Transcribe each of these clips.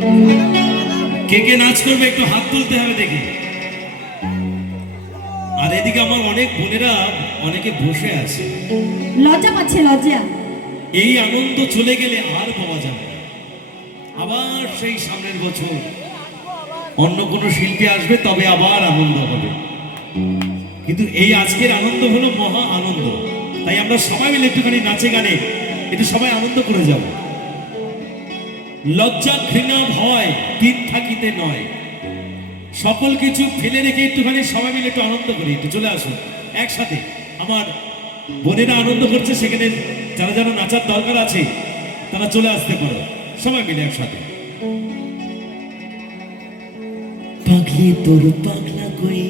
কে কে নাচ করবে একটু হাত তুলতে হবে দেখি। আর এদিকে আমার অনেক বোনেরা অনেকে বসে আছে, লজ্জা পাচ্ছে, লজ্জা। এই আনন্দ চলে গেলে আর পাওয়া যাবে না। আবার সেই সামনের বছর অন্য কোনো শিল্পী আসবে, তবে আবার আনন্দ হবে। কিন্তু এই আজকের আনন্দ হলো মহা আনন্দ, তাই আমরা সবাই মিলে একটুখানি নাচে গানে একটু সবাই আনন্দ করে যাব। লজ্জা ঘৃণা ভয় তিন থাকিতে নয়, সকল কিছু ফেলে রেখে একটুখানি সবাই মিলে একটু আনন্দ করি। একটু চলে আসুন একসাথে। আমার বোনেরা আনন্দ করছে, সেখানে যারা যারা নাচার দরকার আছে তারা চলে আসতে পারো, সবাই মিলে একসাথে। পাগলি তোর পাগলা কই,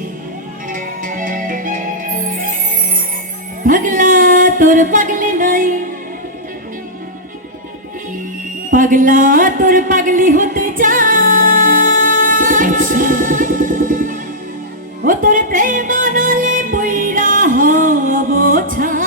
পাগলা তোর পাগলি নাই, পাগলা তোর পাগলি হতে চায়। ও তোর প্রেম নলে পইরা হব ছাই।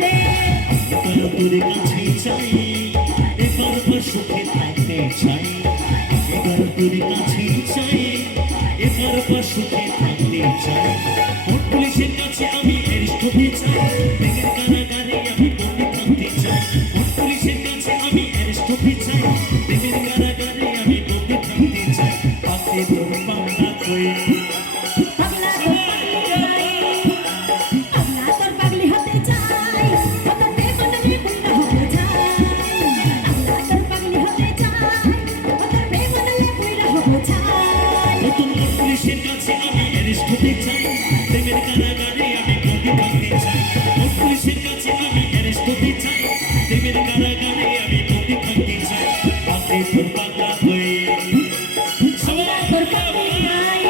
রে এবার তোর কাছে চাই, এবার তোর সুখে থাকতে চাই, এবার তোর কাছে চাই, এবার তোর সুখে থাকতে চাই। কোর্ট পুলিশের কাছে আমি অ্যারেস্ট হতে চাই, প্রেমের কারাগারে আমি বন্দি থাকতে চাই। কোর্ট পুলিশের কাছে আমি অ্যারেস্ট হতে চাই, প্রেমের কারাগারে আমি বন্দি থাকতে চাই। পাতে তোর পাল্লা কই, পাগলা তোর পাগলি হতে চাই ও তোর বেমানালে পয়রা হতে চাই পাগলা তোর পাগলি হতে চাই ও তোর বেমানালে পয়রা হতে চাই নতুন পুলিশের কাছে আমি অ্যারেস্ট হতে চাই, প্রেমের কারাগারে আমি বন্দি থাকতে চাই। কোর্ট পুলিশের কাছে আমি অ্যারেস্ট হতে চাই, প্রেমের কারাগারে আমি বন্দি থাকতে চাই। পাতে তোর পাল্লা কই, তোর পাগলি নাই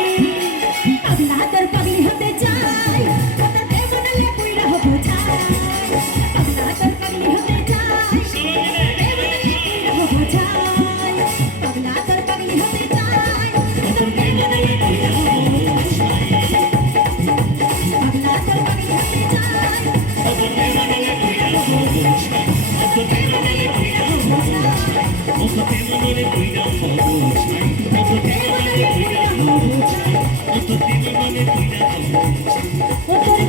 পাগলা তোর পাগলি হতে চাই ও তোর বেমানালে পয়রা হতে চাই পাগলা তোর পাগলি হতে চাই বেমানালে পয়রা হতে চাই পাগলা তোর পাগলি হতে চাই ও তোর বেমানালে পয়রা হতে চাই পাগলা তোর পাগলি হতে চাই ওকে মনে কইরা হবো চাই, ওকে মনে কইরা হবো চাই, ওকে মনে কইরা হবো চাই। ও তোর